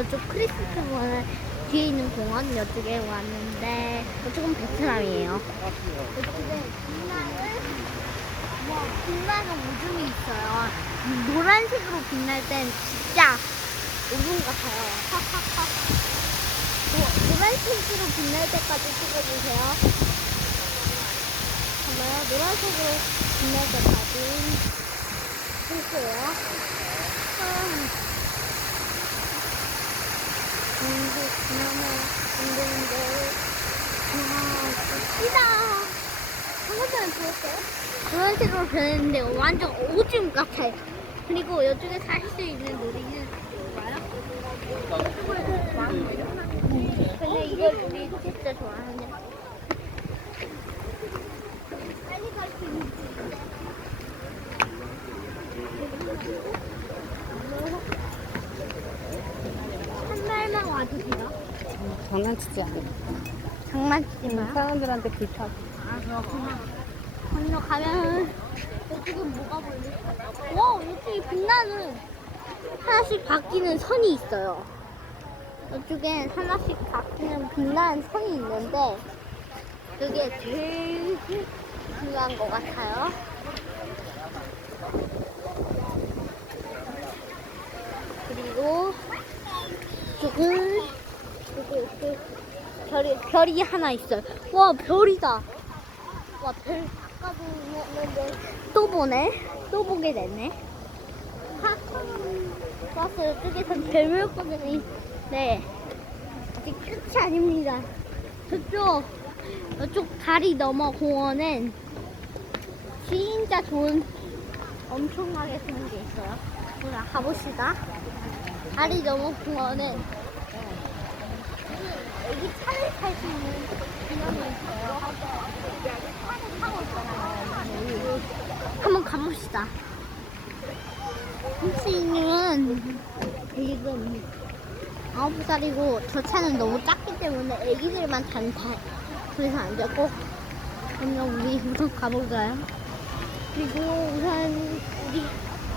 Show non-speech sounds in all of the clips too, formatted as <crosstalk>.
이쪽 크리스트원 뒤에 있는 공원 이쪽에 왔는데 이쪽은 베트남이에요. 이쪽에 빛나는 뭐 빛나는 오줌이 있어요. 노란색으로 빛날 땐 진짜 오줌 같아요. 노- <laughs> 노란색으로 빛날 때까지 찍어주세요. 봐봐요. 노란색으로 빛날 때까지 찍을게요. 아. 보였어요? 노란색으로 변했는데 완전 오줌 같아요 그리고 이쪽에서 할수 있는 놀이는 뭐예요? 근데 이걸 우리 진짜 좋아하는데 빨리 갈 수 있는 한 달만 와도 돼요? 장난치지 않아. 장난치지 마. 사람들한테 불타. 아 그렇구나. 건너 가면 이쪽은 뭐가 보이지? 와 이쪽에 빛나는 하나씩 바뀌는 선이 있어요. 이쪽엔 하나씩 바뀌는 빛나는 선이 있는데 그게 제일 중요한 것 같아요. 그리고 조금 이렇게 별이 별이 하나 있어요. 와 별이다. 와 별 아까도 보는데 또 보네. 또 보게 됐네. 하트 왔어요. 이쪽에선 별물고기는 네 아직 끝이 아닙니다. 저쪽 저쪽 다리 넘어 공원엔 진짜 좋은 엄청나게 좋은 게 있어요. 우리 가봅시다. 다리 넘어 공원은 여기 차를 탈 수 있는 기념이 있어요. 차를 타고 있잖아요. 한번 가봅시다. 혹시는 지금 아홉 살이고 저 차는 너무 작기 때문에 애기들만 타는 차. 그래서 안 되고 그럼 우리 우선 가볼까요? 그리고 우선 우리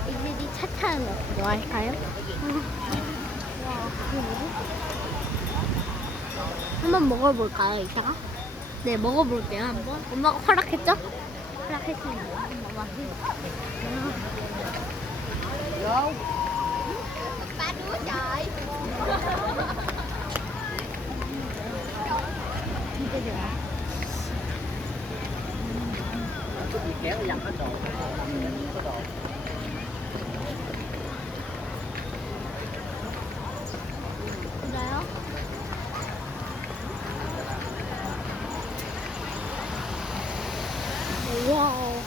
애기들이 차 타는 거 좋아할까요? 어. 와, 그게 뭐지? 한번 먹어볼까요, 이따가? 네, 먹어볼게요, 한번. 엄마가 허락했죠? 허락했습니다. 한번 좋아. kéo đồ có đồ 그래요? 와우.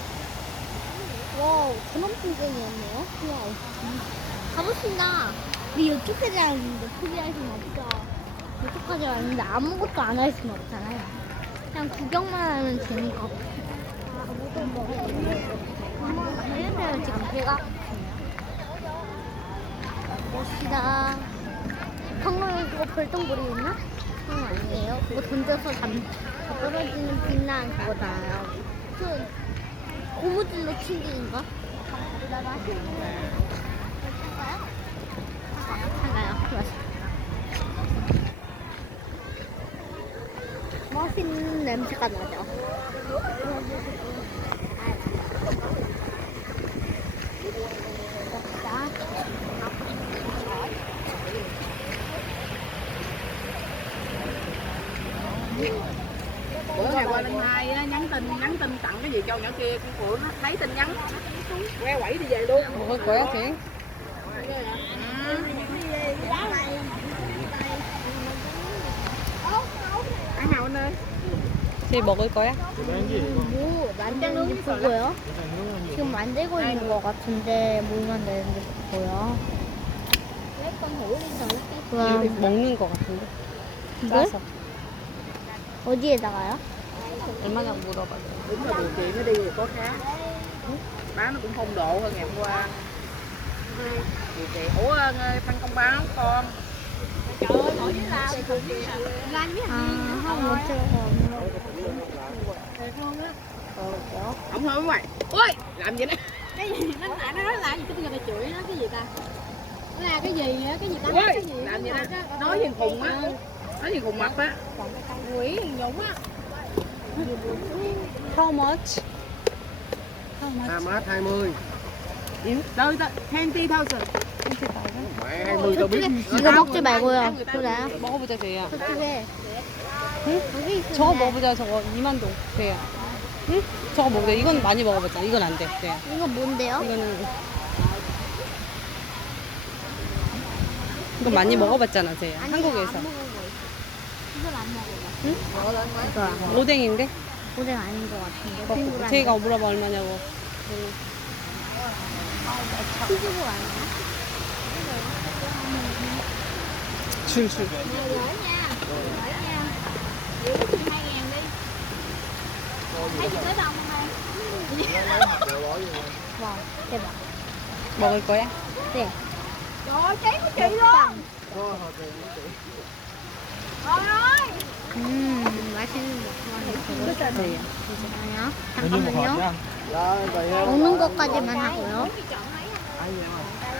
와우, 전원풍경이었네요. 와우. 가봅시다. 우리 이쪽까지 왔는데 포기할 수는 없어. 이쪽까지 왔는데 아무것도 안 할 수는 없잖아요. 그냥 구경만 하면 재미가 없어. 아무도 먹어야 돼. 지금 배가 멋지다. 방금 그거 별똥별이 있나? 그건 아니에요. 그거 던져서 잠, 떨어지는 빛난 그거잖아요. 그 고무줄로 튕기는가? 여기다가 타 냄새가 나죠. 자, bữa ngày qua lần hai á nhắn tin nhắn tin tặng cái gì cho nhỏ kia con của nó thấy tin nhắn que quẩy đi về luôn 먹을 거야, 쟤? ăn nào anh ơi 쟤 먹을 거야? 뭐 만드는지 보고요. 지금 만들고 있는 것 같은데 뭘 만드는지 보고요. 와, 먹는 거 같은데. 이걸 짜서. 어디에다가요? 얼마나 물어봐. đúng là điều kiện nó đi thì có khác bán nó cũng không độ hơn ngày hôm qua điều kiện ủa phân công báo con trời ơi ngồi với lao 아, 한번 못 들어가. không thôi mày. Ôi! Làm gì đó. Cái gì? Nó lại nó nói là gì? Cái giờ ta chửi nó cái gì ta? Nó là cái gì á? Cái gì ta? Cái gì? Làm gì đó nói gì khùng á? Ừ. Nói gì khùng mập á? Quỷ dũng á. How much? How much? 20 tới tới 20,000 이거 먹지 말고요. 그래. 먹어보자, 제이야. 저쪽에. 응? 저거 먹어보자, 저거 2만 동. 제이야. 응? 저거 먹어보자. 이건 많이 먹어봤잖아. 이건 안 돼, 제이야. 이거 뭔데요? 이거는. 이건 많이 먹어봤잖아, 제이야. 아니, 한국에서. 안 먹어본 거 있어. 이걸 안 먹어봐. 이거 오뎅인데? 고생 아닌 것 같은데. 어, 제이가 물어봐, 얼마냐고. 치즈볼 아니야? 줄, 줄. 와, 대박. 먹을 거야? 네. 음, 맛있는 거 좋아해요. 제이야. 아니요. 잠깐만요. Đó, vậy á 먹는 것까지만 하고요. Để học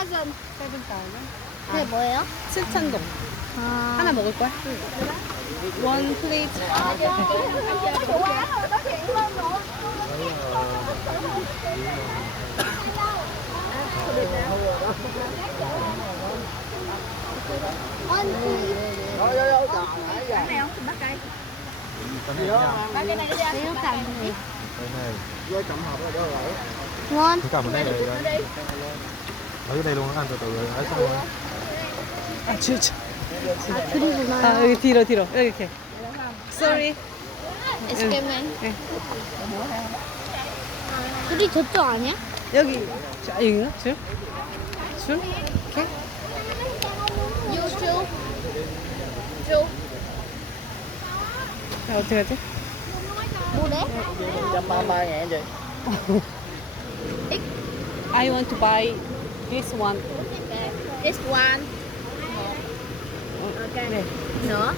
7,000. 7,000. 그게 뭐예요? 7,000동. 아. 하나 먹을 거야? 원 플레이트. 아, Cái này không? Bắt đây. Ba cái này đi ra. Đi lúc tặng. Đây này. Với tổng hợp là đâu rồi? Ngon. Cầm ở đây rồi. Anh từ từ rồi ở sau luôn 아, 진짜. 아, 그리구나. 아, 여기 뒤로, 뒤로. 여기 이렇게. Sorry. Excuse 네. 둘이 저쪽 아니야? 여기. 자, 여기인가? 줄? 줄? 이렇게? 유주. 자, 어떻게 하지? 뭐래? 133 ngàn vậy I want to buy this one. This one. 네. nữa.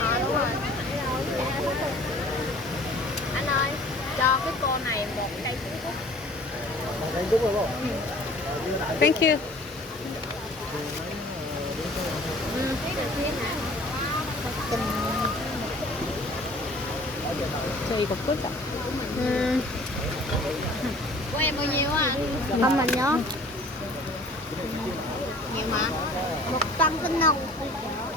Ờ đúng rồi. Anh ơi, cho cái cô này một cây trứng cút. Đây chút rồi không? Thank you. 저 이거 끄자. 음. 잠깐만요. 먹방 끝나고 쓸게요.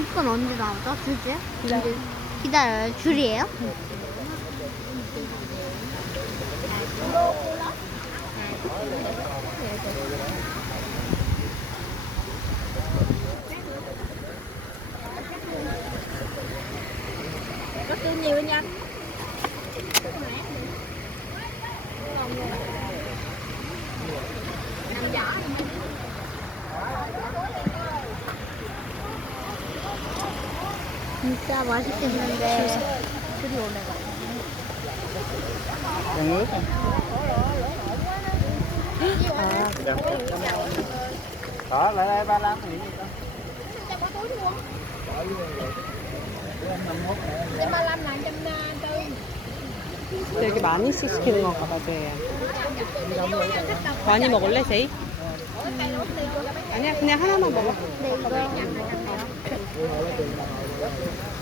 이건 언제 나오죠? 줄지? 기다려. 기다려요. 줄이에요? 진짜 맛있겠는데 줄이 오래가. Còn nước không? Đó, lại đây 35 thì gì đó 되게 많이씩 시키는 건가 봐, 쟤. 많이 먹을래, 제이? 아니야, 그냥 하나만 먹어. 근데 이거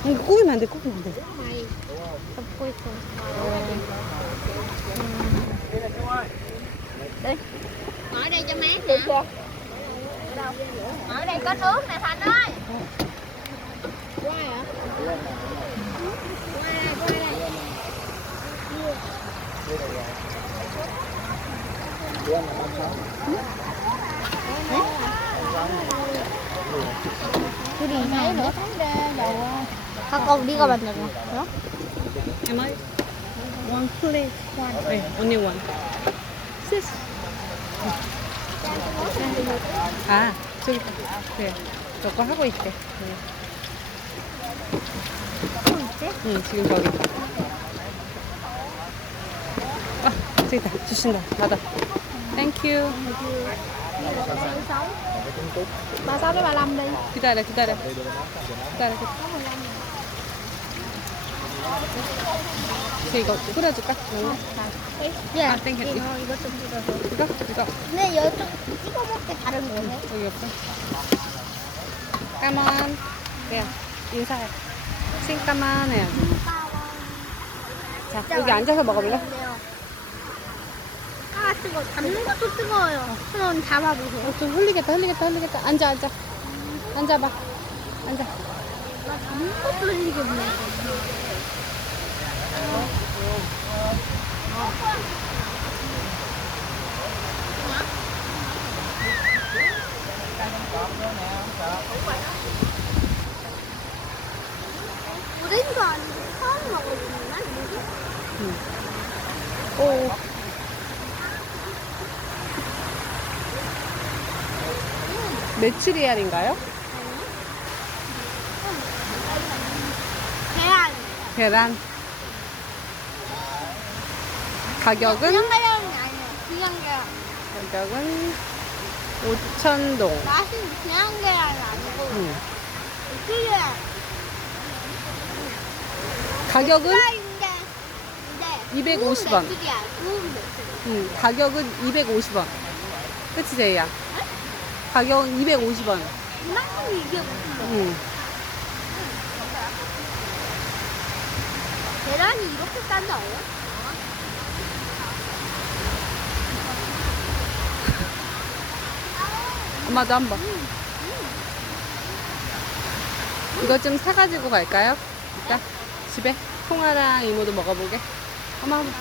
이거 꾸미면 안 돼, 꾸미면 안 돼. 덮고 있어. Mở đây cho mát nè. Mở đây có nước nè Thành ơi. Qua hả? Qua đây, qua đây. 둘이 이상한데? 아까 우리가 만든 거야? 어? Am I? One plate. One. Wait, only one. Sis. 아, 저기 있다. 그래. 저거 하고 있대. 하고 있대? 응, 지금 저기 있다. 아, 저기 있다. 주신다. 받아. Thank you. Thank you. 36 đến 35 đi Kita đây, kita đây Kita đây 그 이거 뿌려줄까? 응. 야, 아, 땡겨. 이거, 이거 좀 뿌려줘. 이거? 이거. 근데 이거 찍어 먹게 다른 거네. 여기 옆에. 까만. 그래요. 인사해. 싱까만 해야지. 자, 여기 앉아서 먹어볼래? 아 뜨거. 잡는 것도 뜨거워요. 한번 잡아보세요. 어, 좀 흘리겠다, 흘리겠다, 흘리겠다. 앉아, 앉아. 앉아봐. 앉아. 나 잡는 것도 흘리겠네. 오렌지 아니고 처음 먹어보는 날 오. 메추리알인가요? 계란. 계란. 가격은? 그냥 계란이 아니에요. 그냥 계란. 가격은 5,000동. 맛은 그냥 계란이 아니고 음. 계란. 가격은? 근데 250 원. 메추리알, 구운 메추리알. 음, 가격은 250원. 그치, 제이야? 가격은 250원. 이만큼 이게 무슨 거? 음. 계란이 이렇게 싼다고요? <laughs> 엄마도 한 번. 이것 좀 사가지고 갈까요? 이따 집에 통화랑 이모도 먹어보게. 엄마 한 번.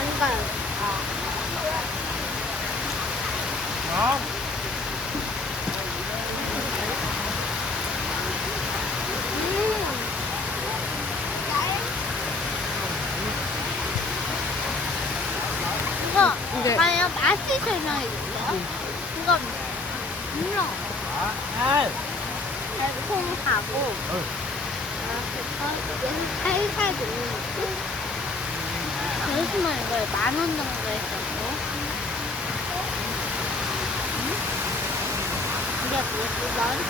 아닌가요? 이거 이제- 만약 맛을 설명해 줄게요. 이건 물론 달콤하고 살살 녹는 요즘은 이걸 만원 정도 했었고 đẹp nhiệt lớn